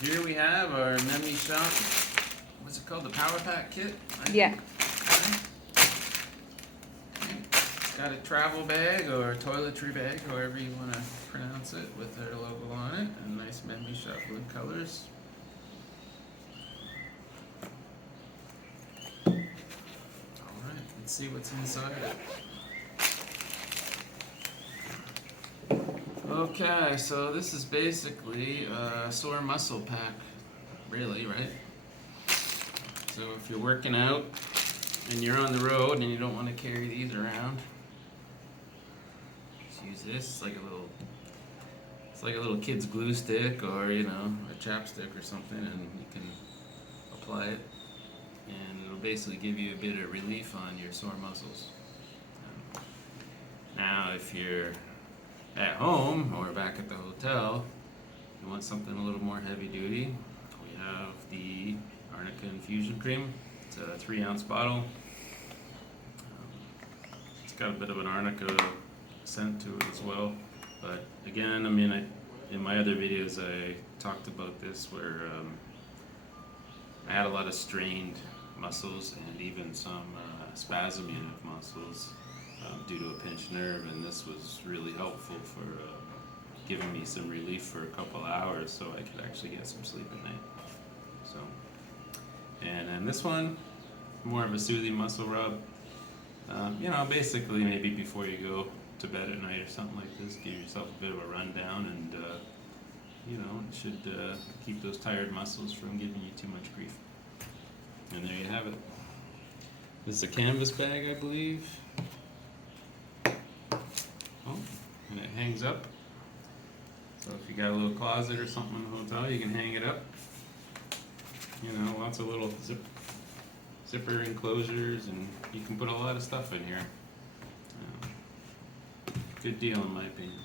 here we have our MendMeShop. What's it called? The Power Pack kit? Yeah. It's got a travel bag or a toiletry bag, however you want to pronounce it, with their logo on it, and nice MendMeShop wood colors. Alright, let's see what's inside it. Okay, so this is basically a sore muscle pack, really, right? So if you're working out and you're on the road and you don't want to carry these around, just use this. It's like a little kid's glue stick, or you know, a chapstick or something, and you can apply it, and it'll basically give you a bit of relief on your sore muscles. Now, if you're at home or back at the hotel, you want something a little more heavy duty, we have the Arnica infusion cream. It's a 3-ounce bottle. It's got a bit of an Arnica scent to it as well. But again, I mean, in my other videos I talked about this where I had a lot of strained muscles and even some spasming of muscles due to a pinched nerve, and this was really helpful for giving me some relief for a couple hours so I could actually get some sleep at night. So, and then this one, more of a soothing muscle rub. You know, basically maybe before you go to bed at night or something like this, give yourself a bit of a rundown, and you know, it should keep those tired muscles from giving you too much grief. And there you have it. This is a canvas bag, I believe. Oh, and it hangs up. So if you got a little closet or something in the hotel, you can hang it up. You know, lots of little zipper enclosures, and you can put a lot of stuff in here. Good deal in my opinion.